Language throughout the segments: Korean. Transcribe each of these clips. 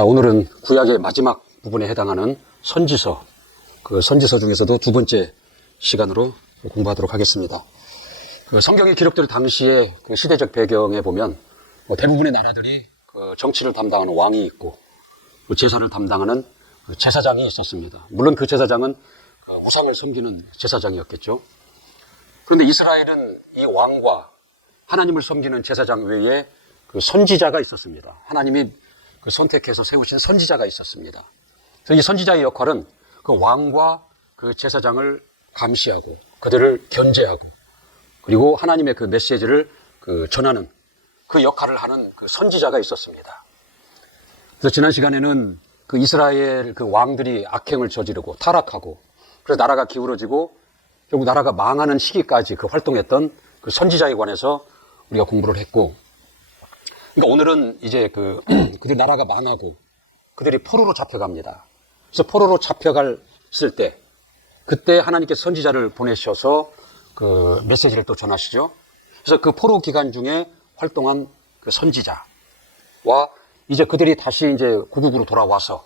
자, 오늘은 구약의 마지막 부분에 해당하는 선지서, 그 선지서 중에서도 두 번째 시간으로 공부하도록 하겠습니다. 그 성경이 기록될 당시의 그 시대적 배경에 보면 대부분의 나라들이 그 정치를 담당하는 왕이 있고 그 제사를 담당하는 제사장이 있었습니다. 물론 그 제사장은 우상을 섬기는 제사장이었겠죠. 그런데 이스라엘은 이 왕과 하나님을 섬기는 제사장 외에 그 선지자가 있었습니다. 하나님이 그 선택해서 세우신 선지자가 있었습니다. 그래서 이 선지자의 역할은 그 왕과 그 제사장을 감시하고 그들을 견제하고 그리고 하나님의 그 메시지를 그 전하는 그 역할을 하는 그 선지자가 있었습니다. 그래서 지난 시간에는 그 이스라엘 그 왕들이 악행을 저지르고 타락하고 그래서 나라가 기울어지고 결국 나라가 망하는 시기까지 그 활동했던 그 선지자에 관해서 우리가 공부를 했고, 그러니까 오늘은 이제 그들 나라가 망하고 그들이 포로로 잡혀갑니다. 그래서 포로로 잡혀갔을 때 그때 하나님께서 선지자를 보내셔서 그 메시지를 또 전하시죠. 그래서 그 포로 기간 중에 활동한 그 선지자와 이제 그들이 다시 이제 고국으로 돌아와서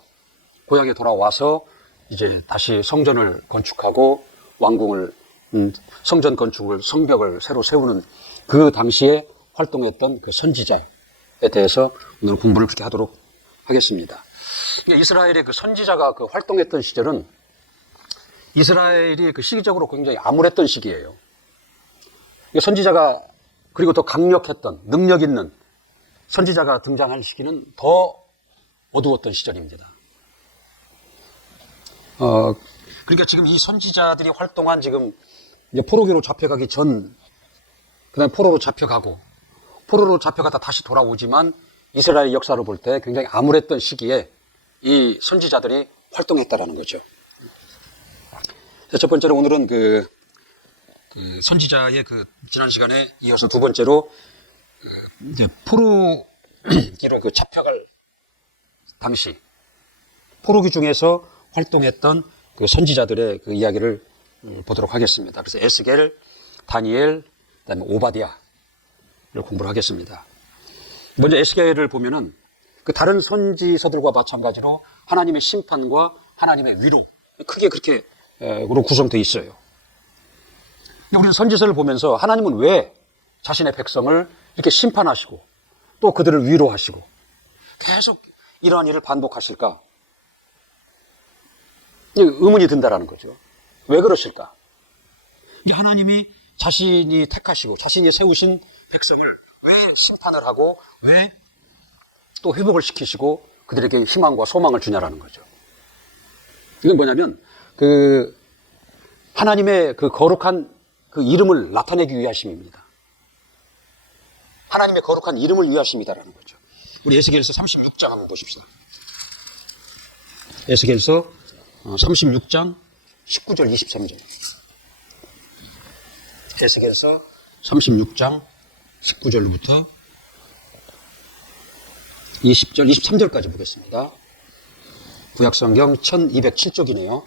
고향에 돌아와서 이제 다시 성전을 건축하고 왕궁을 성전 건축을 성벽을 새로 세우는 그 당시에 활동했던 그 선지자에 대해서 오늘 공부를 그렇게 하도록 하겠습니다. 이스라엘의 그 선지자가 그 활동했던 시절은 이스라엘이 그 시기적으로 굉장히 암울했던 시기예요. 선지자가 그리고 더 강력했던 능력 있는 선지자가 등장할 시기는 더 어두웠던 시절입니다. 그러니까 지금 이 선지자들이 활동한 지금 이제 포로기로 잡혀가기 전, 그다음에 포로로 잡혀가고 포로로 잡혀가다 다시 돌아오지만 이스라엘 역사를 볼 때 굉장히 암울했던 시기에 이 선지자들이 활동했다라는 거죠. 첫 번째로 오늘은 그 선지자의 그 지난 시간에 이어서 두 번째로 이제 포로기로 그 잡혀갈 당시 포로기 중에서 활동했던 그 선지자들의 그 이야기를 보도록 하겠습니다. 그래서 에스겔, 다니엘, 그다음에 오바댜를 공부를 하겠습니다. 먼저 에스겔을 보면은 그 다른 선지서들과 마찬가지로 하나님의 심판과 하나님의 위로 크게 그렇게 구성되어 있어요. 우리는 선지서를 보면서 하나님은 왜 자신의 백성을 이렇게 심판하시고 또 그들을 위로하시고 계속 이러한 일을 반복하실까? 의문이 든다라는 거죠. 왜 그러실까? 하나님이 자신이 택하시고 자신이 세우신 백성을 왜 심판을 하고 왜 또 회복을 시키시고 그들에게 희망과 소망을 주냐라는 거죠. 이건 뭐냐면 그 하나님의 그 거룩한 그 이름을 나타내기 위하심입니다. 하나님의 거룩한 이름을 위하심이다라는 거죠. 우리 에스겔서 36장 한번 보십시다. 에스겔서 36장 19절 23절. 에스겔서 36장 19절부터 20절 23절까지 보겠습니다. 구약성경 1207쪽이네요.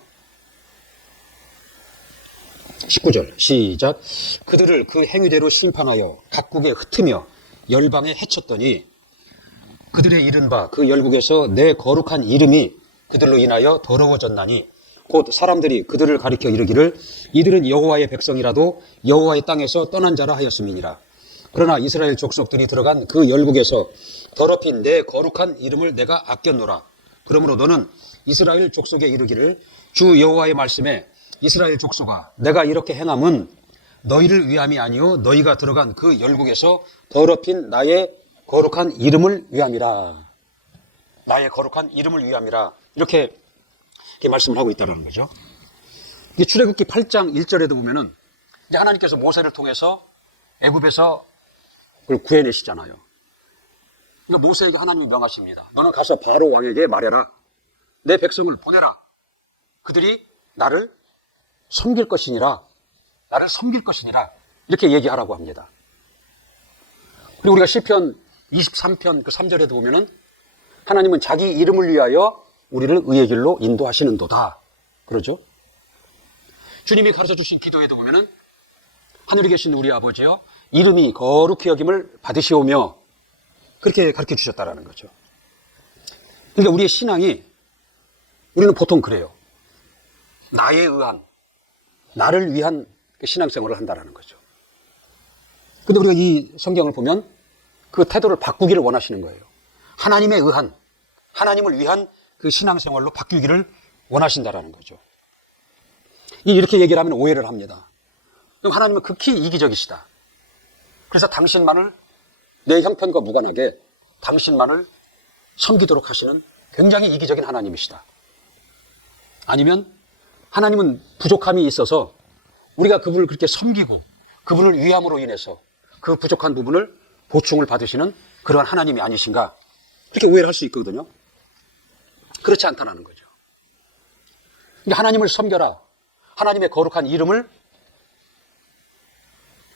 19절 시작. 그들을 그 행위대로 심판하여 각국에 흩으며 열방에 해쳤더니 그들의 이른바 그 열국에서 내 거룩한 이름이 그들로 인하여 더러워졌나니 곧 사람들이 그들을 가리켜 이르기를 이들은 여호와의 백성이라도 여호와의 땅에서 떠난 자라 하였음이니라. 그러나 이스라엘 족속들이 들어간 그 열국에서 더럽힌 내 거룩한 이름을 내가 아꼈노라. 그러므로 너는 이스라엘 족속에 이르기를 주 여호와의 말씀에 이스라엘 족속아 내가 이렇게 행함은 너희를 위함이 아니요 너희가 들어간 그 열국에서 더럽힌 나의 거룩한 이름을 위함이라. 나의 거룩한 이름을 위함이라. 이렇게 말씀을 하고 있다는 거죠. 출애굽기 8장 1절에도 보면은 이제 하나님께서 모세를 통해서 애굽에서 그걸 구해내시잖아요. 그러니까 모세에게 하나님이 명하십니다. 너는 가서 바로 왕에게 말해라. 내 백성을 보내라. 그들이 나를 섬길 것이니라. 나를 섬길 것이니라. 이렇게 얘기하라고 합니다. 그리고 우리가 시편 23편 그 3절에도 보면은 하나님은 자기 이름을 위하여 우리를 의의 길로 인도하시는도다. 그러죠? 주님이 가르쳐 주신 기도에도 보면은 하늘에 계신 우리 아버지여 이름이 거룩히 여김을 받으시오며 그렇게 가르쳐 주셨다라는 거죠. 그러니까 우리의 신앙이, 우리는 보통 그래요. 나에 의한, 나를 위한 신앙생활을 한다는 거죠. 근데 우리가 이 성경을 보면 그 태도를 바꾸기를 원하시는 거예요. 하나님에 의한, 하나님을 위한 그 신앙생활로 바뀌기를 원하신다라는 거죠. 이렇게 얘기를 하면 오해를 합니다. 그럼 하나님은 극히 이기적이시다. 그래서 당신만을, 내 형편과 무관하게 당신만을 섬기도록 하시는 굉장히 이기적인 하나님이시다. 아니면 하나님은 부족함이 있어서 우리가 그분을 그렇게 섬기고 그분을 위함으로 인해서 그 부족한 부분을 보충을 받으시는 그러한 하나님이 아니신가, 그렇게 오해를 할 수 있거든요. 그렇지 않다는 거죠. 하나님을 섬겨라, 하나님의 거룩한 이름을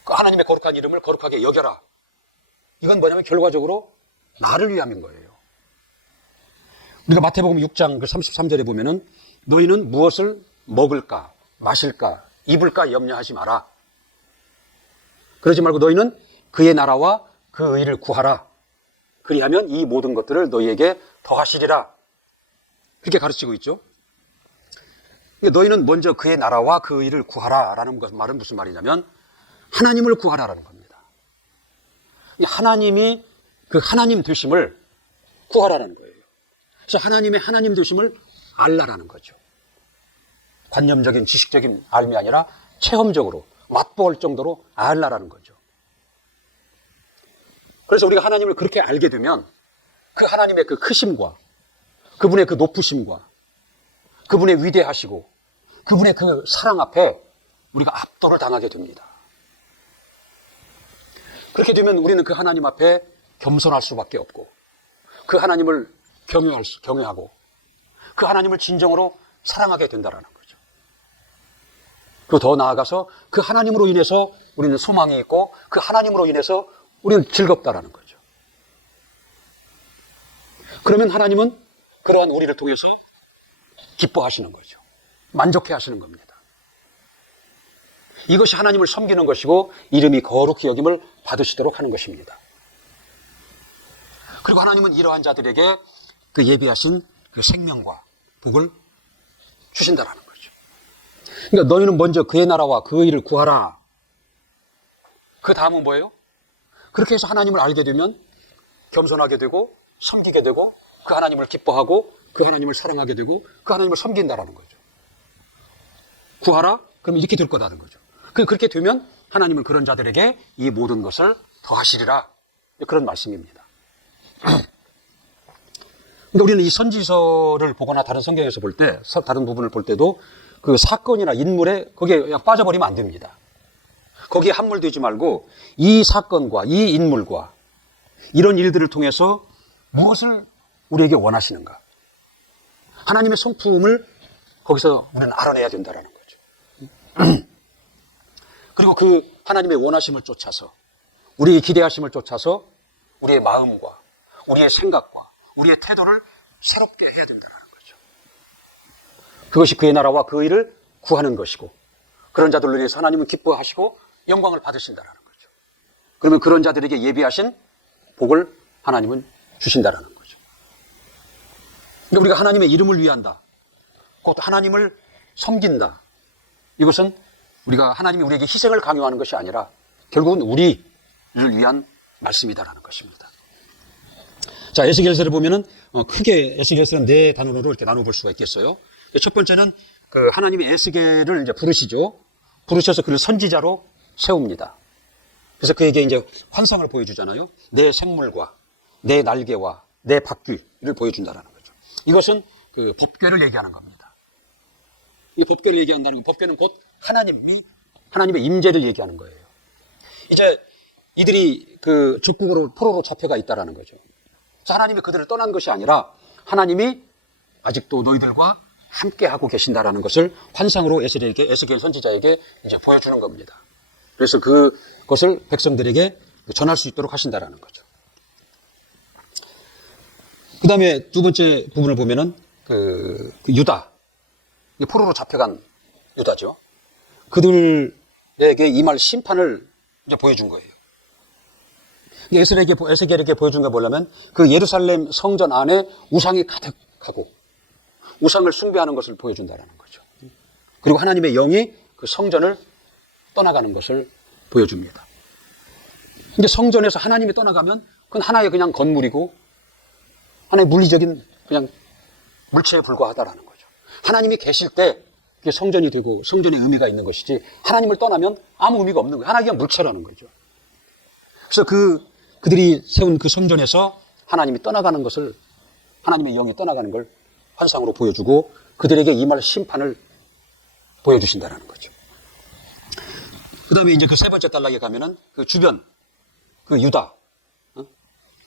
거룩하게 여겨라. 이건 뭐냐면 결과적으로 나를 위함인 거예요. 우리가 마태복음 6장 33절에 보면은 너희는 무엇을 먹을까, 마실까, 입을까 염려하지 마라. 그러지 말고 너희는 그의 나라와 그 의를 구하라. 그리하면 이 모든 것들을 너희에게 더하시리라. 그렇게 가르치고 있죠. 너희는 먼저 그의 나라와 그 의를 구하라라는 말은 무슨 말이냐면 하나님을 구하라라는 겁니다. 하나님이 그 하나님 되심을 구하라는 거예요. 그래서 하나님의 하나님 되심을 알라라는 거죠. 관념적인 지식적인 알미 아니라 체험적으로 맛볼 정도로 알라라는 거죠. 그래서 우리가 하나님을 그렇게 알게 되면 그 하나님의 그 크심과 그분의 그 높으심과 그분의 위대하시고 그분의 그 사랑 앞에 우리가 압도를 당하게 됩니다. 그렇게 되면 우리는 그 하나님 앞에 겸손할 수밖에 없고 그 하나님을 경외하고 그 하나님을 진정으로 사랑하게 된다는 거죠. 그리고 더 나아가서 그 하나님으로 인해서 우리는 소망이 있고 그 하나님으로 인해서 우리는 즐겁다라는 거죠. 그러면 하나님은 그러한 우리를 통해서 기뻐하시는 거죠. 만족해 하시는 겁니다. 이것이 하나님을 섬기는 것이고 이름이 거룩히 여김을 받으시도록 하는 것입니다. 그리고 하나님은 이러한 자들에게 그 예비하신 그 생명과 복을 주신다라는 거죠. 그러니까 너희는 먼저 그의 나라와 그 의를 구하라. 그 다음은 뭐예요? 그렇게 해서 하나님을 알게 되면 겸손하게 되고 섬기게 되고 그 하나님을 기뻐하고 그 하나님을 사랑하게 되고 그 하나님을 섬긴다라는 거죠. 구하라? 그럼 이렇게 될 거다는 거죠. 그렇게 되면 하나님은 그런 자들에게 이 모든 것을 더하시리라. 그런 말씀입니다. 근데 우리는 이 선지서를 보거나 다른 성경에서 볼 때, 다른 부분을 볼 때도 그 사건이나 인물에 거기에 그냥 빠져버리면 안 됩니다. 거기에 함몰되지 말고 이 사건과 이 인물과 이런 일들을 통해서 무엇을 우리에게 원하시는가? 하나님의 성품을 거기서 우리는 알아내야 된다는 거죠. 그리고 그 하나님의 원하심을 쫓아서 우리의 기대하심을 쫓아서 우리의 마음과 우리의 생각과 우리의 태도를 새롭게 해야 된다는 거죠. 그것이 그의 나라와 그 의를 구하는 것이고 그런 자들로 인해서 하나님은 기뻐하시고 영광을 받으신다는 거죠. 그러면 그런 자들에게 예비하신 복을 하나님은 주신다는 거죠. 근데 우리가 하나님의 이름을 위한다. 곧 하나님을 섬긴다. 이것은 우리가 하나님이 우리에게 희생을 강요하는 것이 아니라 결국은 우리를 위한 말씀이다라는 것입니다. 자, 에스겔서를 보면은 크게 에스겔서는 네 단원으로 이렇게 나눠볼 수가 있겠어요. 첫 번째는 그 하나님이 에스겔을 이제 부르시죠. 부르셔서 그를 선지자로 세웁니다. 그래서 그에게 이제 환상을 보여주잖아요. 내 생물과 내 날개와 내 바퀴를 보여준다라는 거죠. 이것은 그 법궤를 얘기하는 겁니다. 이 법궤를 얘기한다는 건 법궤는 곧 하나님의 임재를 얘기하는 거예요. 이제 이들이 그 적국으로 포로로 잡혀가 있다라는 거죠. 그래서 하나님이 그들을 떠난 것이 아니라 하나님이 아직도 너희들과 함께 하고 계신다라는 것을 환상으로 에스겔 선지자에게 이제 보여주는 겁니다. 그래서 그것을 백성들에게 전할 수 있도록 하신다라는 거죠. 그 다음에 두 번째 부분을 보면은 그 유다, 포로로 잡혀간 유다죠. 그들에게 임할 심판을 이제 보여준 거예요. 에스겔에게 보여준 게 뭐냐면 그 예루살렘 성전 안에 우상이 가득하고 우상을 숭배하는 것을 보여준다는 거죠. 그리고 하나님의 영이 그 성전을 떠나가는 것을 보여줍니다. 근데 성전에서 하나님이 떠나가면 그건 하나의 그냥 건물이고 하나의 물리적인 그냥 물체에 불과하다라는 거죠. 하나님이 계실 때 그게 성전이 되고 성전의 의미가 있는 것이지 하나님을 떠나면 아무 의미가 없는 거예요. 하나의 그냥 물체라는 거죠. 그래서 그들이 세운 그 성전에서 하나님이 떠나가는 것을 하나님의 영이 떠나가는 걸 환상으로 보여주고 그들에게 임할 심판을 보여주신다는 거죠. 그 다음에 이제 그 세 번째 단락에 가면은 그 주변, 그 유다.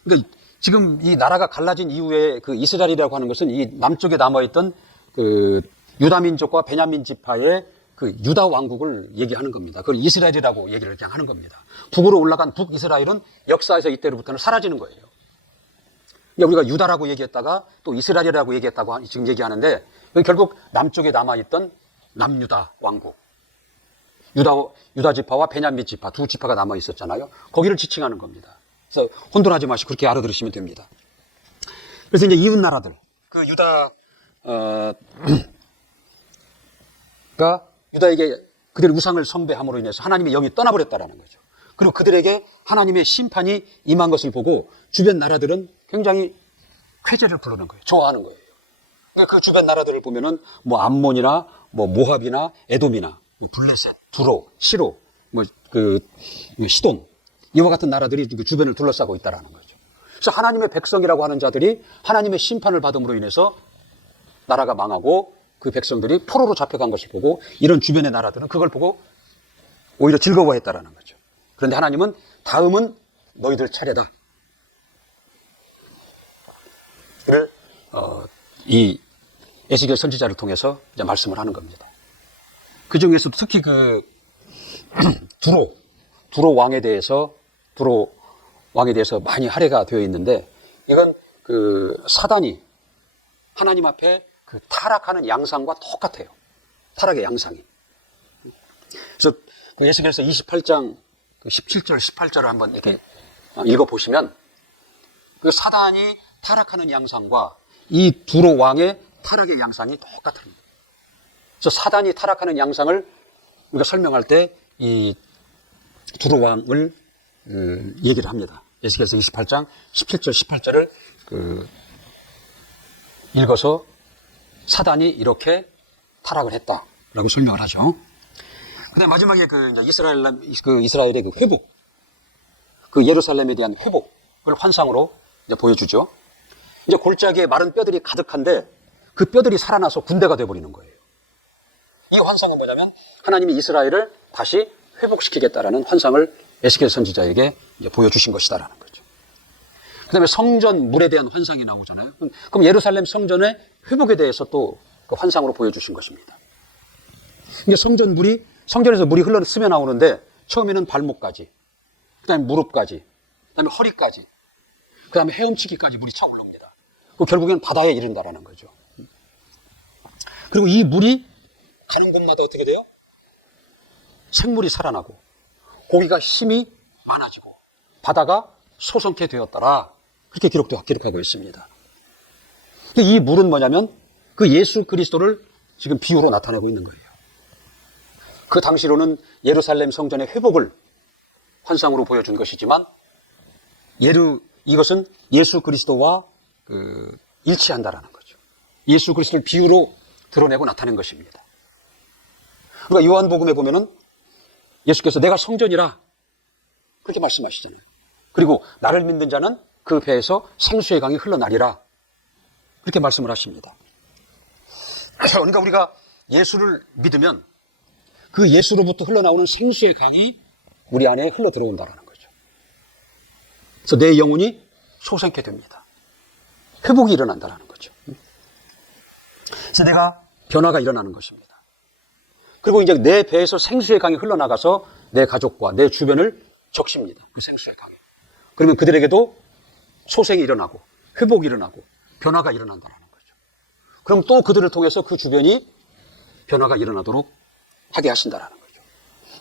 그러니까 지금 이 나라가 갈라진 이후에 그 이스라엘이라고 하는 것은 이 남쪽에 남아있던 그 유다 민족과 베냐민 지파의 그 유다 왕국을 얘기하는 겁니다. 그걸 이스라엘이라고 얘기를 그냥 하는 겁니다. 북으로 올라간 북이스라엘은 역사에서 이때로부터는 사라지는 거예요. 그러니까 우리가 유다라고 얘기했다가 또 이스라엘이라고 얘기했다고 지금 얘기하는데 결국 남쪽에 남아있던 남유다 왕국. 유다 지파와 베냐민 지파 두 지파가 남아 있었잖아요. 거기를 지칭하는 겁니다. 그래서 혼돈하지 마시고 그렇게 알아들으시면 됩니다. 그래서 이제 이웃 나라들, 그 유다에게 그들의 우상을 숭배함으로 인해서 하나님의 영이 떠나버렸다라는 거죠. 그리고 그들에게 하나님의 심판이 임한 것을 보고 주변 나라들은 굉장히 쾌재를 부르는 거예요. 좋아하는 거예요. 그러니까 그 주변 나라들을 보면은 뭐 암몬이나 뭐 모압이나 에돔이나 블레셋, 두로, 시로, 시돈 이와 같은 나라들이 그 주변을 둘러싸고 있다라는 거죠. 그래서 하나님의 백성이라고 하는 자들이 하나님의 심판을 받음으로 인해서 나라가 망하고 그 백성들이 포로로 잡혀간 것을 보고 이런 주변의 나라들은 그걸 보고 오히려 즐거워했다라는 거죠. 그런데 하나님은 다음은 너희들 차례다. 를 이 에스겔 선지자를 통해서 이제 말씀을 하는 겁니다. 그 중에서 특히 그 두로 왕에 대해서 많이 할애가 되어 있는데 이건 그 사단이 하나님 앞에 그 타락하는 양상과 똑같아요. 타락의 양상이. 그래서 그 에스겔서 28장 17절, 18절을 한번 이렇게 읽어보시면 그 사단이 타락하는 양상과 이 두로 왕의 타락의 양상이 똑같은 거예요. 그래서 사단이 타락하는 양상을 우리가 설명할 때 이 두로 왕을 얘기를 합니다. 에스겔서 28장 17절, 18절을 읽어서 사단이 이렇게 타락을 했다라고 설명을 하죠. 그 다음에 마지막에 이스라엘의 그 회복, 그 예루살렘에 대한 회복을 환상으로 이제 보여주죠. 이제 골짜기에 마른 뼈들이 가득한데 그 뼈들이 살아나서 군대가 되어버리는 거예요. 이 환상은 뭐냐면 하나님이 이스라엘을 다시 회복시키겠다라는 환상을 에스겔 선지자에게 이제 보여주신 것이다라는 거죠. 그 다음에 성전물에 대한 환상이 나오잖아요. 그럼 예루살렘 성전의 회복에 대해서 또 그 환상으로 보여주신 것입니다. 이게 성전에서 물이 흘러 스며 나오는데 처음에는 발목까지, 그 다음에 무릎까지, 그 다음에 허리까지, 그 다음에 헤엄치기까지 물이 차 올라옵니다. 그리고 결국에는 바다에 이른다라는 거죠. 그리고 이 물이 가는 곳마다 어떻게 돼요? 생물이 살아나고 고기가 힘이 많아지고 바다가 소성케 되었더라. 그렇게 기록하고 있습니다. 이 물은 뭐냐면 그 예수 그리스도를 지금 비유로 나타내고 있는 거예요. 그 당시로는 예루살렘 성전의 회복을 환상으로 보여준 것이지만 이것은 예수 그리스도와 일치한다라는 거죠. 예수 그리스도를 비유로 드러내고 나타낸 것입니다. 그러니까 요한복음에 보면은 예수께서 내가 성전이라 그렇게 말씀하시잖아요. 그리고 나를 믿는 자는 그 배에서 생수의 강이 흘러나리라 그렇게 말씀을 하십니다. 그러니까 우리가 예수를 믿으면 그 예수로부터 흘러나오는 생수의 강이 우리 안에 흘러 들어온다는 거죠. 그래서 내 영혼이 소생케 됩니다. 회복이 일어난다는 거죠. 그래서 내가 변화가 일어나는 것입니다. 그리고 이제 내 배에서 생수의 강이 흘러나가서 내 가족과 내 주변을 적십니다. 그 생수의 강이. 그러면 그들에게도 소생이 일어나고 회복이 일어나고 변화가 일어난다는 거죠. 그럼 또 그들을 통해서 그 주변이 변화가 일어나도록 하게 하신다는 거죠.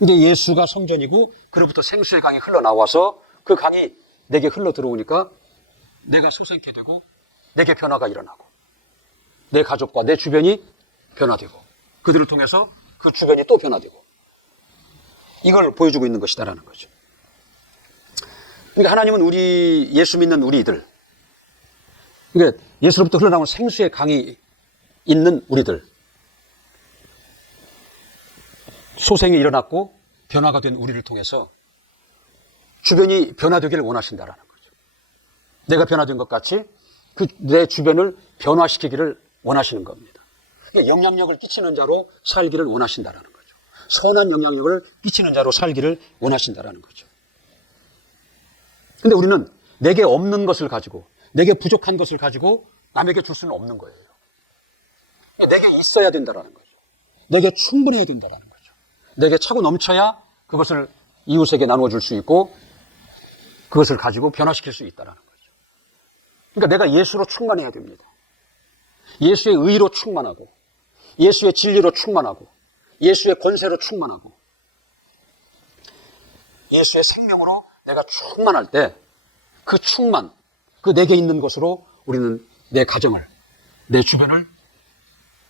이게 예수가 성전이고 그로부터 생수의 강이 흘러나와서 그 강이 내게 흘러 들어오니까 내가 소생케 되고 내게 변화가 일어나고 내 가족과 내 주변이 변화되고 그들을 통해서 그 주변이 또 변화되고 이걸 보여주고 있는 것이다라는 거죠. 그러니까 하나님은 우리 예수 믿는 우리들, 그러니까 예수로부터 흘러나온 생수의 강이 있는 우리들, 소생이 일어났고 변화가 된 우리를 통해서 주변이 변화되기를 원하신다라는 거죠. 내가 변화된 것 같이 내 주변을 변화시키기를 원하시는 겁니다. 그러니까 영향력을 끼치는 자로 살기를 원하신다라는 거죠. 선한 영향력을 끼치는 자로 살기를 원하신다라는 거죠. 근데 우리는 내게 없는 것을 가지고, 내게 부족한 것을 가지고 남에게 줄 수는 없는 거예요. 내게 있어야 된다라는 거죠. 내게 충분해야 된다라는 거죠. 내게 차고 넘쳐야 그것을 이웃에게 나누어 줄 수 있고 그것을 가지고 변화시킬 수 있다라는 거죠. 그러니까 내가 예수로 충만해야 됩니다. 예수의 의로 충만하고 예수의 진리로 충만하고 예수의 권세로 충만하고 예수의 생명으로 내가 충만할 때 그 충만, 그 내게 있는 것으로 우리는 내 가정을, 내 주변을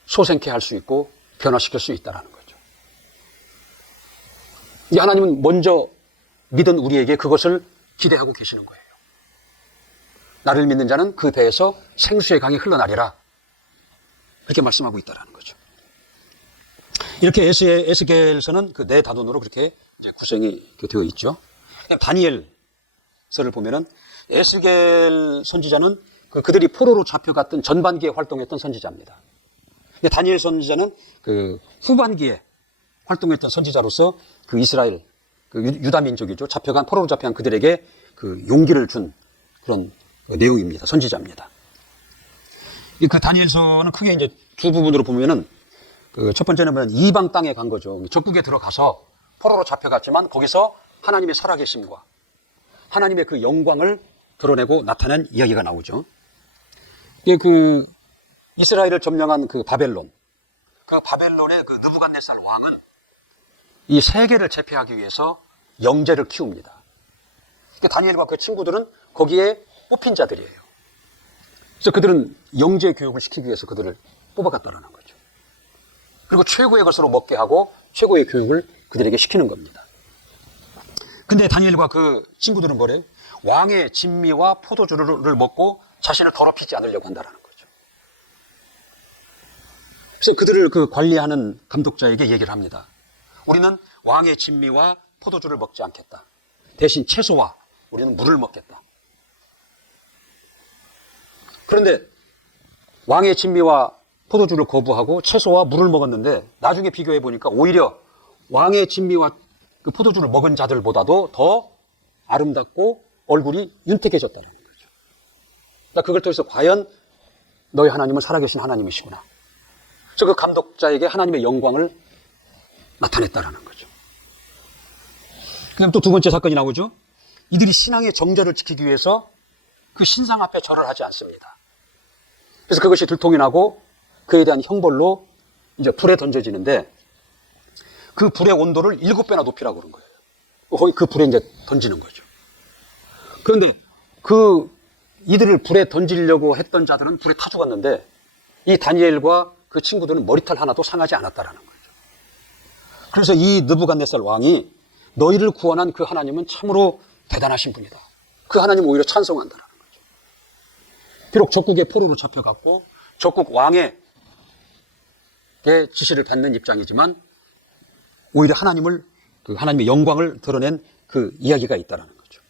소생케 할 수 있고 변화시킬 수 있다는 거죠. 이 하나님은 먼저 믿은 우리에게 그것을 기대하고 계시는 거예요. 나를 믿는 자는 그 배에서 생수의 강이 흘러나리라. 그렇게 말씀하고 있다는 거죠. 이렇게 에스겔서는 그 네 단원으로 그렇게 이제 구성이 되어 있죠. 다니엘서를 보면은 에스겔 선지자는 그들이 포로로 잡혀갔던 전반기에 활동했던 선지자입니다. 다니엘 선지자는 그 후반기에 활동했던 선지자로서 그 이스라엘, 그 유다 민족이죠. 포로로 잡혀간 그들에게 그 용기를 준 그런 내용입니다. 선지자입니다. 그 다니엘서는 크게 이제 두 부분으로 보면은 그 첫 번째는 이방 땅에 간 거죠. 적국에 들어가서 포로로 잡혀갔지만 거기서 하나님의 살아계심과 하나님의 그 영광을 드러내고 나타낸 이야기가 나오죠. 그 이스라엘을 점령한 그 바벨론, 그 바벨론의 그 느부갓네살 왕은 이 세계를 제패하기 위해서 영제를 키웁니다. 다니엘과 그 친구들은 거기에 뽑힌 자들이에요. 그래서 그들은 영제 교육을 시키기 위해서 그들을 뽑아갔다는 거죠. 그리고 최고의 것으로 먹게 하고 최고의 교육을 그들에게 시키는 겁니다. 근데 다니엘과 그 친구들은 뭐래요? 왕의 진미와 포도주를 먹고 자신을 더럽히지 않으려고 한다는 거죠. 그래서 그들을 그 관리하는 감독자에게 얘기를 합니다. 우리는 왕의 진미와 포도주를 먹지 않겠다. 대신 채소와 우리는 물을 먹겠다. 그런데 왕의 진미와 포도주를 거부하고 채소와 물을 먹었는데 나중에 비교해 보니까 오히려 왕의 진미와 그 포도주를 먹은 자들보다도 더 아름답고 얼굴이 윤택해졌다는 거죠. 그러니까 그걸 통해서 과연 너희 하나님은 살아계신 하나님이시구나. 그래서 그 감독자에게 하나님의 영광을 나타냈다는 거죠. 그다음 또 두 번째 사건이 나오죠. 이들이 신앙의 정절을 지키기 위해서 그 신상 앞에 절을 하지 않습니다. 그래서 그것이 들통이 나고 그에 대한 형벌로 이제 불에 던져지는데 그 불의 온도를 7배나 높이라고 그런 거예요. 그 불에 이제 던지는 거죠. 그런데 이들을 불에 던지려고 했던 자들은 불에 타 죽었는데 이 다니엘과 그 친구들은 머리털 하나도 상하지 않았다라는 거죠. 그래서 이 느부갓네살 왕이 너희를 구원한 그 하나님은 참으로 대단하신 분이다. 그 하나님 오히려 찬송한다라는 거죠. 비록 적국의 포로로 잡혀갔고 적국 왕의 지시를 받는 입장이지만 오히려 하나님의 영광을 드러낸 그 이야기가 있다라는 거죠.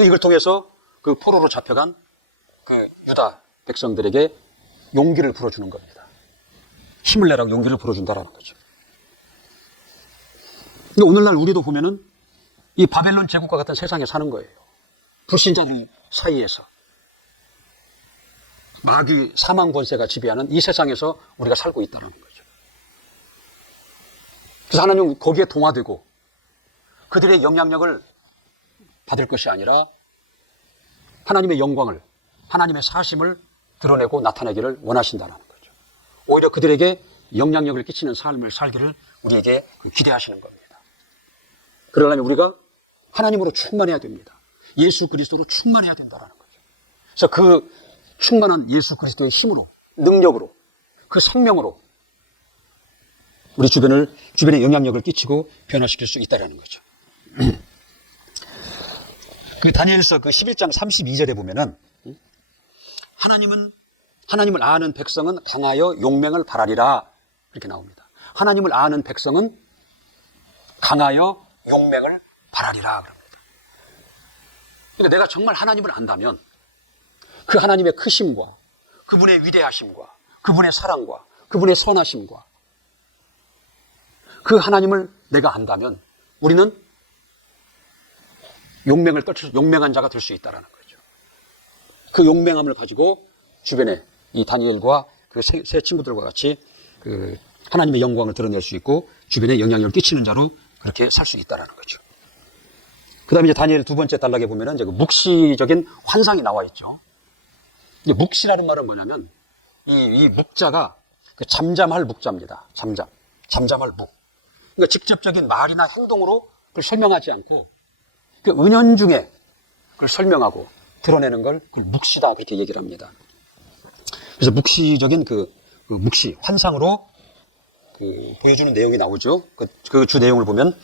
이걸 통해서 그 포로로 잡혀간 그 유다 백성들에게 용기를 불어주는 겁니다. 힘을 내라고 용기를 불어준다라는 거죠. 근데 오늘날 우리도 보면은 이 바벨론 제국과 같은 세상에 사는 거예요. 불신자들 사이에서. 마귀 사망 권세가 지배하는 이 세상에서 우리가 살고 있다는 거죠. 그래서 하나님은 거기에 동화되고 그들의 영향력을 받을 것이 아니라 하나님의 영광을, 하나님의 사심을 드러내고 나타내기를 원하신다는 거죠. 오히려 그들에게 영향력을 끼치는 삶을 살기를 우리에게 기대하시는 겁니다. 그러려면 우리가 하나님으로 충만해야 됩니다. 예수 그리스도로 충만해야 된다는 거죠. 그래서 그 충만한 예수 그리스도의 힘으로, 능력으로, 그 생명으로 우리 주변에 영향력을 끼치고 변화시킬 수 있다는 거죠. 그 다니엘서 그 11장 32절에 보면은 하나님을 아는 백성은 강하여 용맹을 발하리라 이렇게 나옵니다. 하나님을 아는 백성은 강하여 용맹을 발하리라 그럽니다. 그러니까 내가 정말 하나님을 안다면 그 하나님의 크심과 그분의 위대하심과 그분의 사랑과 그분의 선하심과 그 하나님을 내가 안다면 우리는 용맹한 자가 될 수 있다는 거죠. 그 용맹함을 가지고 주변에 이 다니엘과 그 세 친구들과 같이 그 하나님의 영광을 드러낼 수 있고 주변에 영향력을 끼치는 자로 그렇게 살 수 있다는 거죠. 그 다음에 이제 다니엘 두 번째 단락에 보면은 이제 그 묵시적인 환상이 나와 있죠. 이제 묵시라는 말은 뭐냐면 이 묵자가 그 잠잠할 묵자입니다. 잠잠할 묵. 그러니까 직접적인 말이나 행동으로 그걸 설명하지 않고 그 은연중에 그걸 설명하고 드러내는 걸 그걸 묵시다 그렇게 얘기를 합니다. 그래서 묵시적인 그 묵시 환상으로 그 보여주는 내용이 나오죠. 그 주 내용을 보면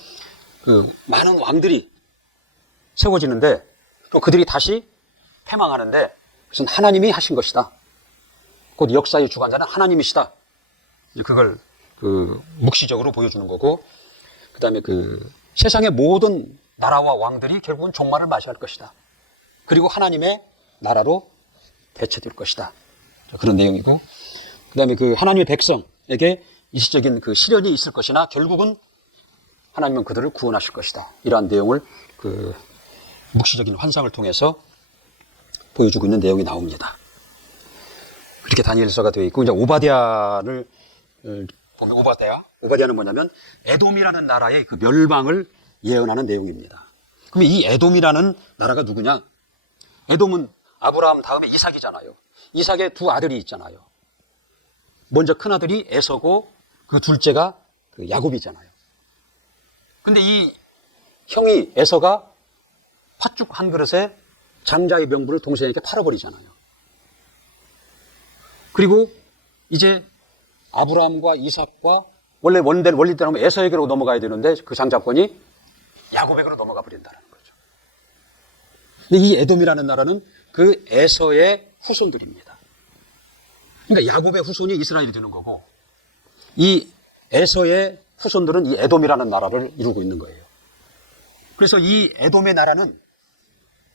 그 많은 왕들이 세워지는데 또 그들이 다시 패망하는데 그것은 하나님이 하신 것이다. 곧 역사의 주관자는 하나님이시다. 그걸 그 묵시적으로 보여주는 거고, 그 다음에 그 세상의 모든 나라와 왕들이 결국은 종말을 맞이할 것이다. 그리고 하나님의 나라로 대체될 것이다. 그런 내용이고, 그 다음에 그 하나님의 백성에게 일시적인 그 시련이 있을 것이나 결국은 하나님은 그들을 구원하실 것이다. 이러한 내용을 그 묵시적인 환상을 통해서 보여주고 있는 내용이 나옵니다. 그렇게 다니엘서가 되어 있고, 이제 오바댜를 보면 오바댜는 뭐냐면 에돔이라는 나라의 그 멸망을 예언하는 내용입니다. 그럼 이 에돔이라는 나라가 누구냐? 에돔은 아브라함 다음에 이삭이잖아요. 이삭의 두 아들이 있잖아요. 먼저 큰 아들이 에서고 그 둘째가 그 야곱이잖아요. 근데 이 형이 에서가 팥죽 한 그릇에 장자의 명분을 동생에게 팔아버리잖아요. 그리고 이제 아브라함과 이삭과 원리대로 하면 에서에게로 넘어가야 되는데 그 장자권이 야곱에게로 넘어가 버린다는 거죠. 근데 이 에돔이라는 나라는 그 에서의 후손들입니다. 그러니까 야곱의 후손이 이스라엘이 되는 거고, 이 에서의 후손들은 이 에돔이라는 나라를 이루고 있는 거예요. 그래서 이 에돔의 나라는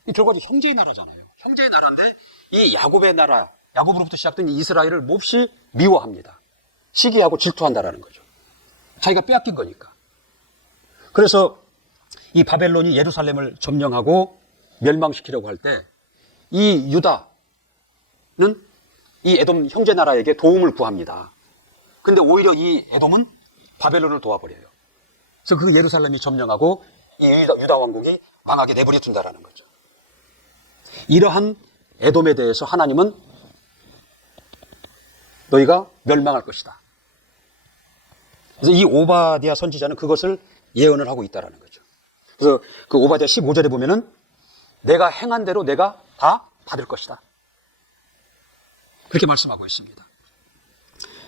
결과적으로 형제의 나라잖아요. 형제의 나라인데 이 야곱의 나라, 야곱으로부터 시작된 이 이스라엘을 몹시 미워합니다. 시기하고 질투한다라는 거죠. 자기가 빼앗긴 거니까. 그래서 이 바벨론이 예루살렘을 점령하고 멸망시키려고 할 때 이 유다는 이 에돔 형제 나라에게 도움을 구합니다. 근데 오히려 이 에돔은 바벨론을 도와버려요. 그래서 그 예루살렘이 점령하고 이 유다 왕국이 망하게 내버려 둔다라는 거죠. 이러한 에돔에 대해서 하나님은 너희가 멸망할 것이다. 그래서 이 오바댜 선지자는 그것을 예언을 하고 있다라는 거죠. 그래서 그 오바댜 15절에 보면은 내가 행한 대로 내가 다 받을 것이다. 그렇게 말씀하고 있습니다.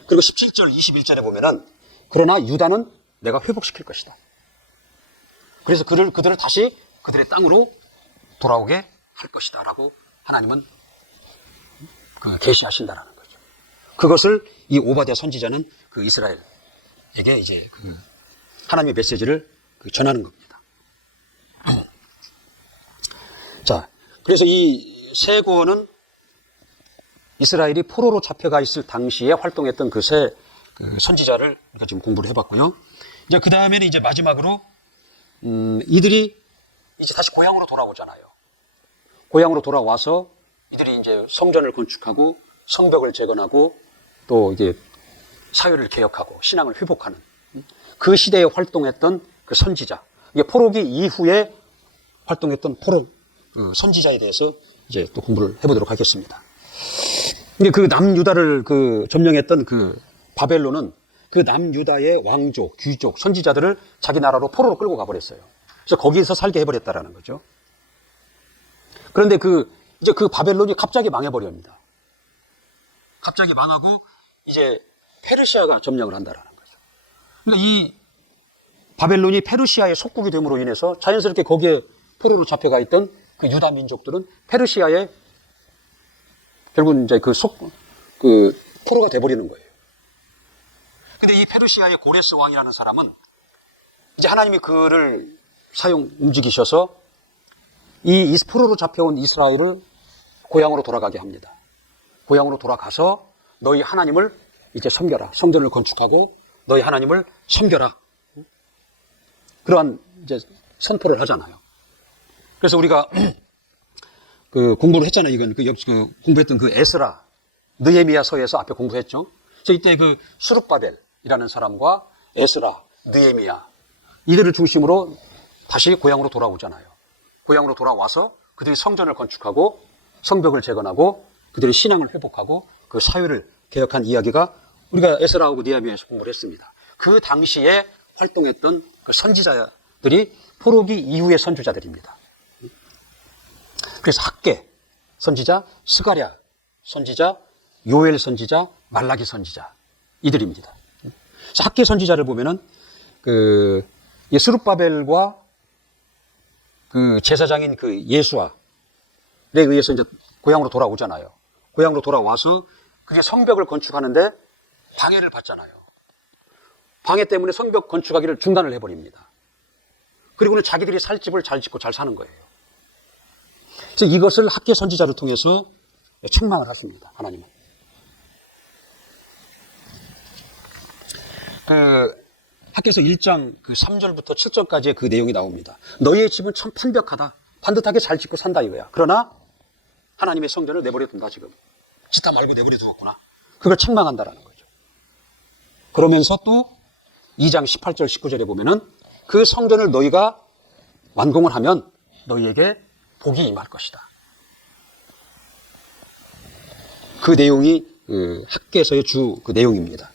그리고 17절, 21절에 보면은 그러나 유다는 내가 회복시킬 것이다. 그래서 그들을 다시 그들의 땅으로 돌아오게 할 것이다 라고 하나님은 계시하신다라는 거죠. 그것을 이 오바댜 선지자는 그 이스라엘에게 이제 그 하나님의 메시지를 전하는 겁니다. 자, 그래서 이 세 권은 이스라엘이 포로로 잡혀가 있을 당시에 활동했던 그 세 선지자를 우리가 지금 공부를 해봤고요. 이제 그 다음에는 이제 마지막으로 이들이 이제 다시 고향으로 돌아오잖아요. 고향으로 돌아와서 이들이 이제 성전을 건축하고 성벽을 재건하고 또 이게 사회를 개혁하고 신앙을 회복하는 그 시대에 활동했던 그 선지자, 이게 포로기 이후에 활동했던 포로 선지자에 대해서 이제 또 공부를 해보도록 하겠습니다. 근데 그 남유다를 점령했던 그 바벨론은 그 남유다의 왕족, 귀족, 선지자들을 자기 나라로 포로로 끌고 가버렸어요. 그래서 거기서 살게 해버렸다라는 거죠. 그런데 이제 그 바벨론이 갑자기 망해버립니다. 갑자기 망하고 이제 페르시아가 점령을 한다라는 거죠. 그러니까 이 바벨론이 페르시아의 속국이 됨으로 인해서 자연스럽게 거기에 포로로 잡혀가 있던 그 유다 민족들은 페르시아의 결국은 이제 그 포로가 돼버리는 거예요. 근데 이 페르시아의 고레스 왕이라는 사람은 이제 하나님이 그를 움직이셔서 이 포로로 잡혀온 이스라엘을 고향으로 돌아가게 합니다. 고향으로 돌아가서 너희 하나님을 이제 섬겨라. 성전을 건축하고 너희 하나님을 섬겨라. 그러한 이제 선포를 하잖아요. 그래서 우리가 그 공부를 했잖아요. 이건 공부했던 그 에스라, 느헤미야서에서 앞에 공부했죠. 그래서 이때 그 수룹바벨이라는 사람과 에스라, 느헤미야 이들을 중심으로 다시 고향으로 돌아오잖아요. 고향으로 돌아와서 그들이 성전을 건축하고 성벽을 재건하고 그들의 신앙을 회복하고 그 사회를 개혁한 이야기가 우리가 에스라하고 느헤미야에서 공부를 했습니다. 그 당시에 활동했던 그 선지자들이 포로기 이후의 선지자들입니다. 그래서 학개 선지자, 스가랴 선지자, 요엘 선지자, 말라기 선지자 이들입니다. 그래서 학개 선지자를 보면은 스룹바벨과 그 제사장인 그 예수아에 의해서 이제 고향으로 돌아오잖아요. 고향으로 돌아와서 그게 성벽을 건축하는데 방해를 받잖아요. 방해 때문에 성벽 건축하기를 중단을 해버립니다. 그리고는 자기들이 살 집을 잘 짓고 잘 사는 거예요. 그래서 이것을 학개 선지자를 통해서 책망을 하십니다. 하나님은. 학개서 1장 3절부터 7절까지의 그 내용이 나옵니다. 너희의 집은 참 판벽하다. 반듯하게 잘 짓고 산다 이거야. 그러나 하나님의 성전을 내버려둔다 지금. 짓다 말고 내버려두었구나. 그걸 책망한다라는 거죠. 그러면서 또 2장 18절 19절에 보면은 그 성전을 너희가 완공을 하면 너희에게 복이 임할 것이다. 그 내용이 학개서의 그 내용입니다.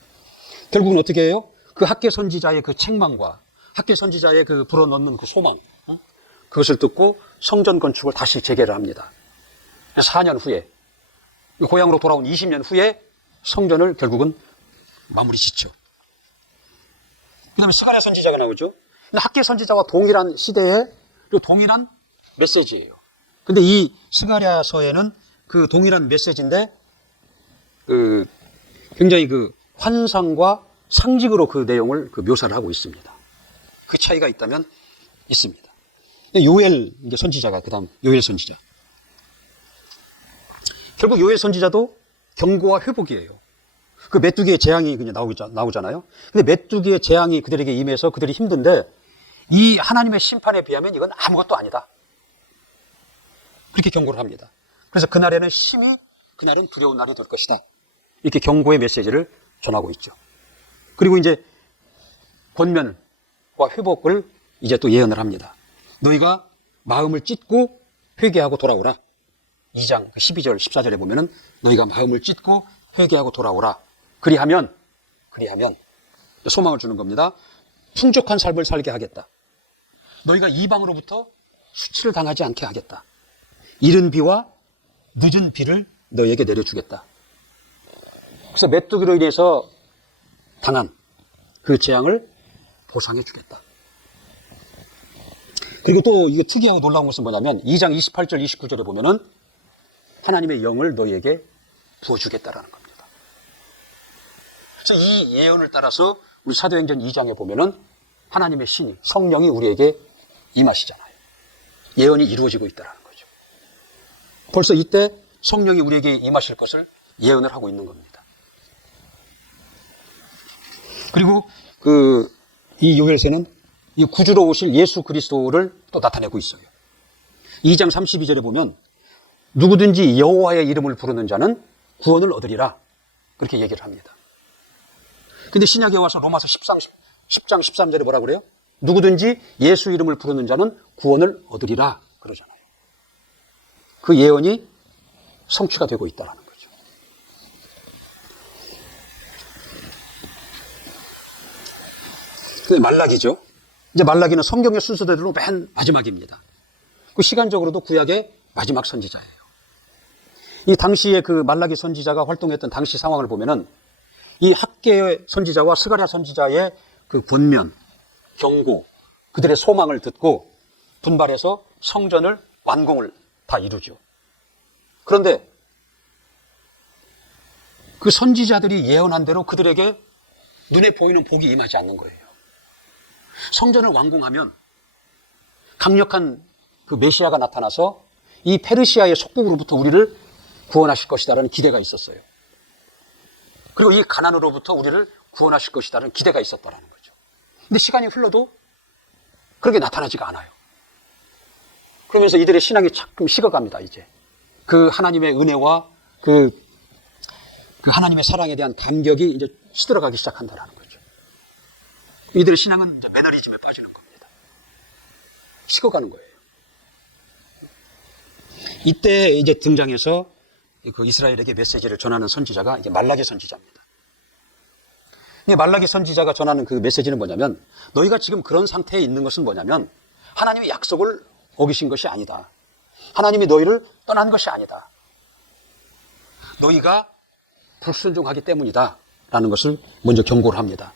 결국은 어떻게 해요? 그 학개 선지자의 그 책망과 학개 선지자의 그 불어넣는 그 소망, 그것을 듣고 성전 건축을 다시 재개를 합니다. 4년 후에, 고향으로 돌아온 20년 후에 성전을 결국은 마무리 짓죠. 그 다음에 스가랴 선지자가 나오죠. 학개 선지자와 동일한 시대에 동일한 메시지예요. 근데 이 스가랴서에는 그 동일한 메시지인데 굉장히 그 환상과 상징으로 그 내용을 묘사를 하고 있습니다. 그 차이가 있다면 있습니다. 요엘 선지자가 그다음 요엘 선지자. 결국 요엘 선지자도 경고와 회복이에요. 그 메뚜기의 재앙이 그냥 나오잖아요. 근데 메뚜기의 재앙이 그들에게 임해서 그들이 힘든데 이 하나님의 심판에 비하면 이건 아무것도 아니다. 그렇게 경고를 합니다. 그래서 그날에는 그날은 두려운 날이 될 것이다. 이렇게 경고의 메시지를 전하고 있죠. 그리고 이제 권면과 회복을 이제 또 예언을 합니다. 너희가 마음을 찢고 회개하고 돌아오라. 2장 12절 14절에 보면은 너희가 마음을 찢고 회개하고 돌아오라. 그리하면 소망을 주는 겁니다. 풍족한 삶을 살게 하겠다. 너희가 이방으로부터 수치를 당하지 않게 하겠다. 이른 비와 늦은 비를 너희에게 내려주겠다. 그래서 메뚜기로 인해서 당한 그 재앙을 보상해 주겠다. 그리고 또 이거 특이하고 놀라운 것은 뭐냐면 2장 28절 29절에 보면은 하나님의 영을 너희에게 부어주겠다라는 겁니다. 그래서 이 예언을 따라서 우리 사도행전 2장에 보면은 하나님의 신이 성령이 우리에게 임하시잖아요. 예언이 이루어지고 있다는 거죠. 벌써 이때 성령이 우리에게 임하실 것을 예언을 하고 있는 겁니다. 그리고 이 요엘서는 이 구주로 오실 예수 그리스도를 또 나타내고 있어요. 2장 32절에 보면 누구든지 여호와의 이름을 부르는 자는 구원을 얻으리라. 그렇게 얘기를 합니다. 근데 신약에 와서 로마서 10장 13절에 뭐라 그래요? 누구든지 예수 이름을 부르는 자는 구원을 얻으리라. 그러잖아요. 그 예언이 성취가 되고 있다는 거죠. 그게 말라기죠. 이제 말라기는 성경의 순서대로 맨 마지막입니다. 그 시간적으로도 구약의 마지막 선지자예요. 이 당시에 그 말라기 선지자가 활동했던 당시 상황을 보면은 이 학개의 선지자와 스가랴 선지자의 그 권면, 경고, 그들의 소망을 듣고 분발해서 성전을 완공을 다 이루죠. 그런데 그 선지자들이 예언한 대로 그들에게 눈에 보이는 복이 임하지 않는 거예요. 성전을 완공하면 강력한 그 메시아가 나타나서 이 페르시아의 속국으로부터 우리를 구원하실 것이다라는 기대가 있었어요. 그리고 이 가난으로부터 우리를 구원하실 것이다라는 기대가 있었다라는 거죠. 근데 시간이 흘러도 그렇게 나타나지가 않아요. 그러면서 이들의 신앙이 자꾸 식어갑니다, 이제. 그 하나님의 은혜와 그 하나님의 사랑에 대한 감격이 이제 시들어가기 시작한다라는 거죠. 이들의 신앙은 이제 매너리즘에 빠지는 겁니다. 식어가는 거예요. 이때 이제 등장해서 그 이스라엘에게 메시지를 전하는 선지자가 이제 말라기 선지자입니다. 말라기 선지자가 전하는 그 메시지는 뭐냐면, 너희가 지금 그런 상태에 있는 것은 뭐냐면 하나님의 약속을 어기신 것이 아니다. 하나님이 너희를 떠난 것이 아니다. 너희가 불순종하기 때문이다 라는 것을 먼저 경고를 합니다.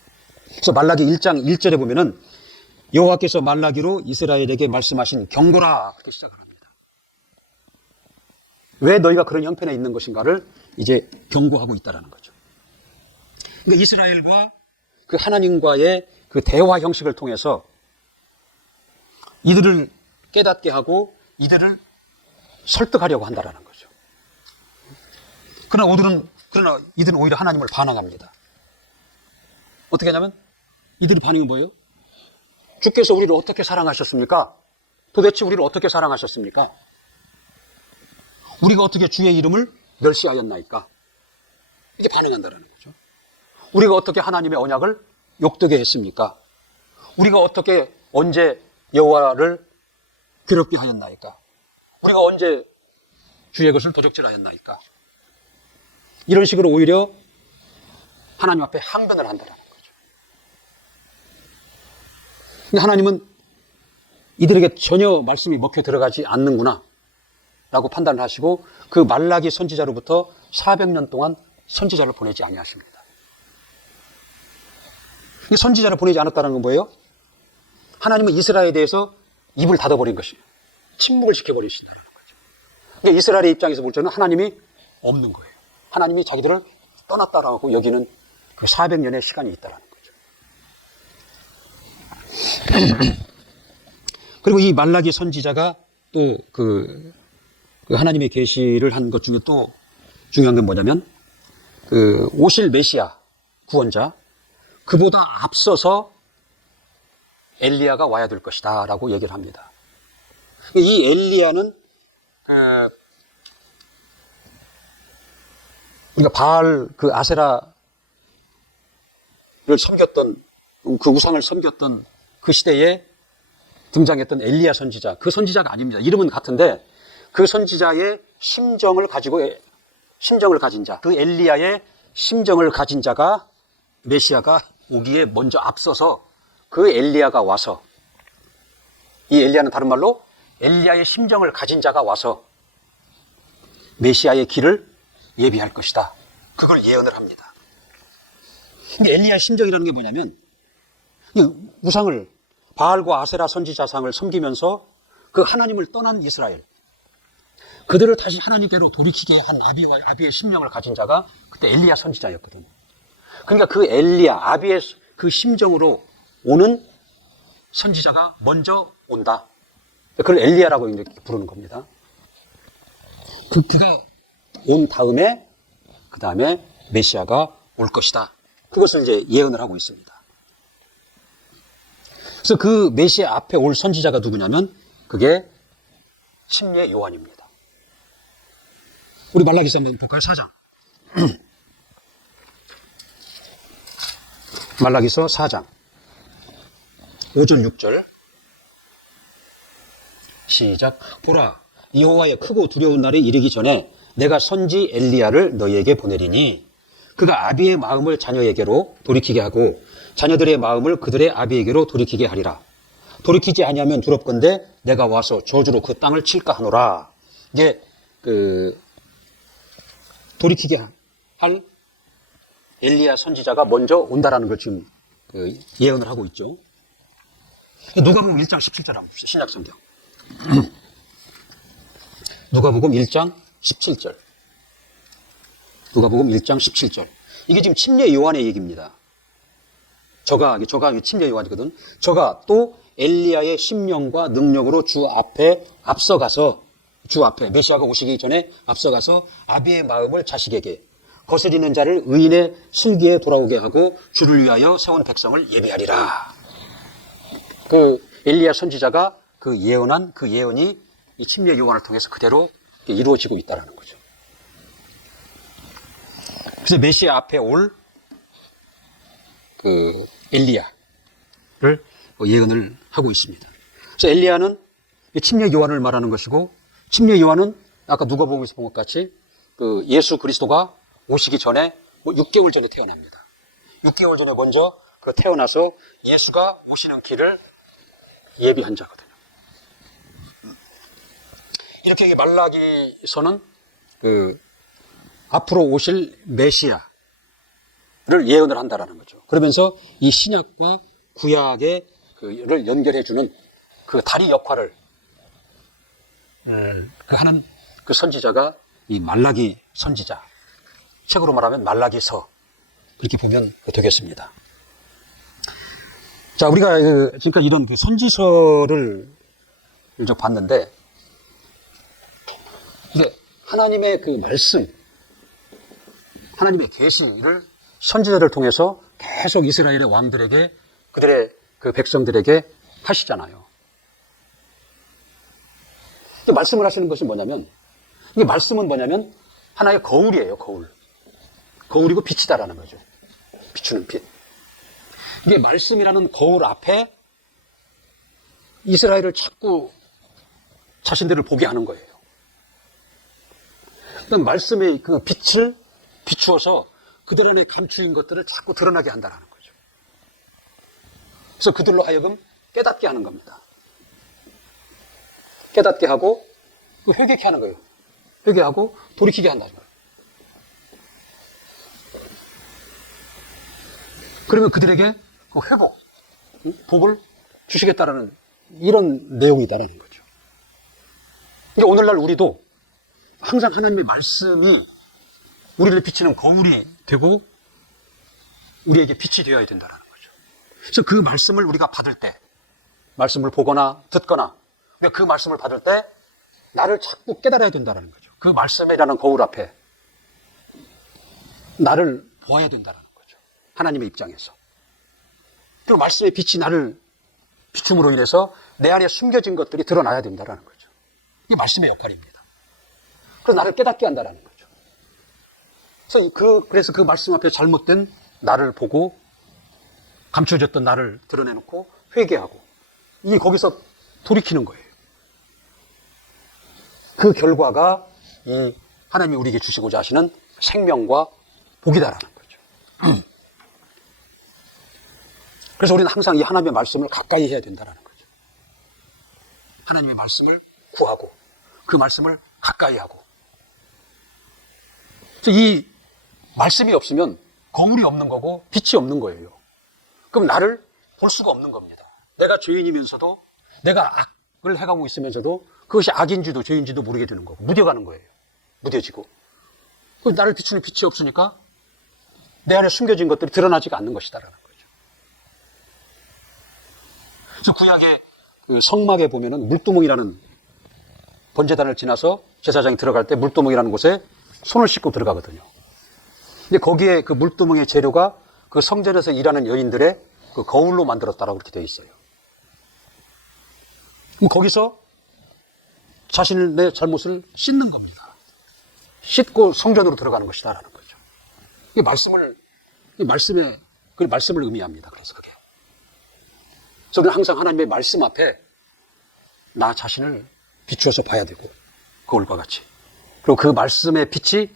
그래서 말라기 1장 1절에 보면은 여호와께서 말라기로 이스라엘에게 말씀하신 경고라, 그렇게 시작을 합니다. 왜 너희가 그런 형편에 있는 것인가를 이제 경고하고 있다는 거죠. 그러니까 이스라엘과 그 하나님과의 그 대화 형식을 통해서 이들을 깨닫게 하고 이들을 설득하려고 한다는 거죠. 그러나 이들은 오히려 하나님을 반항합니다. 어떻게 하냐면 이들의 반응이 뭐예요? 주께서 우리를 어떻게 사랑하셨습니까? 도대체 우리를 어떻게 사랑하셨습니까? 우리가 어떻게 주의 이름을 멸시하였나이까? 이렇게 반응한다는 거죠. 우리가 어떻게 하나님의 언약을 욕되게 했습니까? 우리가 어떻게 언제 여호와를 괴롭게 하였나이까? 우리가 언제 주의 것을 도적질하였나이까? 이런 식으로 오히려 하나님 앞에 항변을 한다는 거죠. 근데 하나님은 이들에게 전혀 말씀이 먹혀 들어가지 않는구나 라고 판단을 하시고 그 말라기 선지자로부터 400년 동안 선지자를 보내지 아니하십니다. 선지자를 보내지 않았다는 건 뭐예요? 하나님은 이스라엘에 대해서 입을 닫아버린 것이에요. 침묵을 지켜버리신다는 거죠. 그러니까 이스라엘의 입장에서 볼 때는 하나님이 없는 거예요. 하나님이 자기들을 떠났다라고 여기는 그 400년의 시간이 있다는 거죠. 그리고 이 말라기 선지자가 또 그 하나님의 계시를 한 것 중에 또 중요한 건 뭐냐면 그 오실 메시아 구원자, 그보다 앞서서 엘리야가 와야 될 것이다 라고 얘기를 합니다. 이 엘리야는 그러니까 바알 그 아세라를 섬겼던, 그 우상을 섬겼던 그 시대에 등장했던 엘리야 선지자, 그 선지자가 아닙니다. 이름은 같은데 그 선지자의 심정을 가진 자, 그 엘리야의 심정을 가진 자가 메시아가 오기에 먼저 앞서서 그 엘리야가 와서, 이 엘리야는 다른 말로 엘리야의 심정을 가진 자가 와서 메시아의 길을 예비할 것이다. 그걸 예언을 합니다. 근데 엘리야의 심정이라는 게 뭐냐면 우상을, 바알과 아세라 선지자상을 섬기면서 그 하나님을 떠난 이스라엘, 그들을 다시 하나님께로 돌이키게 한 아비의 심령을 가진 자가 그때 엘리야 선지자였거든요. 그러니까 그 엘리야, 아비의 그 심정으로 오는 선지자가 먼저 온다. 그걸 엘리야라고 이렇게 부르는 겁니다. 그가 온 다음에, 그 다음에 메시아가 올 것이다. 그것을 이제 예언을 하고 있습니다. 그래서 그 메시아 앞에 올 선지자가 누구냐면 그게 침례 요한입니다. 우리 말라기서 한번 볼까요? 4장. 말라기서 4장 5절 6절 시작. 보라, 여호와의 크고 두려운 날이 이르기 전에 내가 선지 엘리야를 너희에게 보내리니 그가 아비의 마음을 자녀에게로 돌이키게 하고 자녀들의 마음을 그들의 아비에게로 돌이키게 하리라. 돌이키지 아니하면 두렵건대 내가 와서 저주로 그 땅을 칠까 하노라. 이게 돌이키게 할 엘리야 선지자가 먼저 온다라는 걸 지금 예언을 하고 있죠. 누가복음 1장 17절 한번 봅시다. 신약 성경. 누가복음 1장 17절. 누가복음 1장 17절. 이게 지금 침례 요한의 얘기입니다. 저가 침례 요한이거든. 저가 또 엘리야의 심령과 능력으로 주 앞에 메시아가 오시기 전에 앞서가서 아비의 마음을 자식에게 거스리는 자를 의인의 슬기에 돌아오게 하고 주를 위하여 세운 백성을 예비하리라. 엘리야 선지자가 예언한 그 예언이 이 침례 요한을 통해서 그대로 이루어지고 있다는 거죠. 그래서 메시아 앞에 올 엘리야를 예언을 하고 있습니다. 그래서 엘리야는 침례 요한을 말하는 것이고, 침례 요한은 아까 누가복음에서 본 것 같이 예수 그리스도가 오시기 전에 6개월 전에 태어납니다. 6개월 전에 먼저 태어나서 예수가 오시는 길을 예비한 자거든요. 이렇게 말라기서는 앞으로 오실 메시아를 예언을 한다라는 거죠. 그러면서 이 신약과 구약의 를 연결해주는 다리 역할을 하는 선지자가 이 말라기 선지자. 책으로 말하면 말라기서. 그렇게 보면 되겠습니다. 자, 우리가 지금까지 이런 선지서를 봤는데, 이게 하나님의 말씀, 하나님의 계시를 선지자를 통해서 계속 이스라엘의 왕들에게, 그들의 백성들에게 하시잖아요. 말씀을 하시는 것이 뭐냐면, 이게 말씀은 뭐냐면 하나의 거울이에요. 거울이고 빛이다라는 거죠. 비추는 빛. 이게 말씀이라는 거울 앞에 이스라엘을 자꾸 자신들을 보게 하는 거예요. 말씀의 빛을 비추어서 그들 안에 감추인 것들을 자꾸 드러나게 한다는 거죠. 그래서 그들로 하여금 깨닫게 하는 겁니다. 깨닫게 하고 회개케 하는 거예요. 회개하고 돌이키게 한다는 거예요. 그러면 그들에게 회복, 복을 주시겠다라는 이런 내용이다라는 거죠. 그러니까 오늘날 우리도 항상 하나님의 말씀이 우리를 비치는 거울이 되고 우리에게 빛이 되어야 된다는 거죠. 그래서 그 말씀을 우리가 받을 때, 말씀을 보거나 듣거나 그 말씀을 받을 때 나를 자꾸 깨달아야 된다는 거죠. 그 말씀이라는 거울 앞에 나를 보아야 된다는 거죠. 하나님의 입장에서. 그 말씀의 빛이 나를 비춤으로 인해서 내 안에 숨겨진 것들이 드러나야 된다는 거죠. 이게 말씀의 역할입니다. 그래서 나를 깨닫게 한다는 거죠. 그래서 그 말씀 앞에 잘못된 나를 보고 감춰졌던 나를 드러내놓고 회개하고 이게 거기서 돌이키는 거예요. 그 결과가 이 하나님이 우리에게 주시고자 하시는 생명과 복이다라는 거죠. 그래서 우리는 항상 이 하나님의 말씀을 가까이 해야 된다는 거죠. 하나님의 말씀을 구하고 그 말씀을 가까이 하고. 이 말씀이 없으면 거울이 없는 거고 빛이 없는 거예요. 그럼 나를 볼 수가 없는 겁니다. 내가 죄인이면서도 내가 악을 해가고 있으면서도 그것이 악인지도 죄인지도 모르게 되는 거고 무뎌가는 거예요. 무뎌지고. 나를 비추는 빛이 없으니까 내 안에 숨겨진 것들이 드러나지가 않는 것이다라는 거죠. 그래서 구약의 성막에 보면은 물두멍이라는 번제단을 지나서 제사장이 들어갈 때 물두멍이라는 곳에 손을 씻고 들어가거든요. 근데 거기에 그 물두멍의 재료가 그 성전에서 일하는 여인들의 그 거울로 만들었다라고 그렇게 되어 있어요. 그럼 거기서 자신의 잘못을 씻는 겁니다. 씻고 성전으로 들어가는 것이다라는 거죠. 이 말씀을 의미합니다. 그래서 그게. 그래서 우리는 항상 하나님의 말씀 앞에 나 자신을 비추어서 봐야 되고 거울과 같이. 그리고 그 말씀의 빛이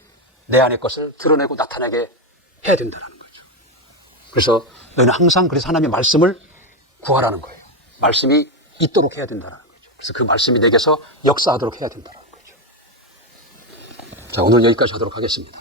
내 안의 것을 드러내고 나타나게 해야 된다는 거죠. 그래서 너희는 항상 그래서 하나님의 말씀을 구하라는 거예요. 말씀이 있도록 해야 된다는 거죠. 그래서 그 말씀이 내게서 역사하도록 해야 된다는 거죠. 자, 오늘 여기까지 하도록 하겠습니다.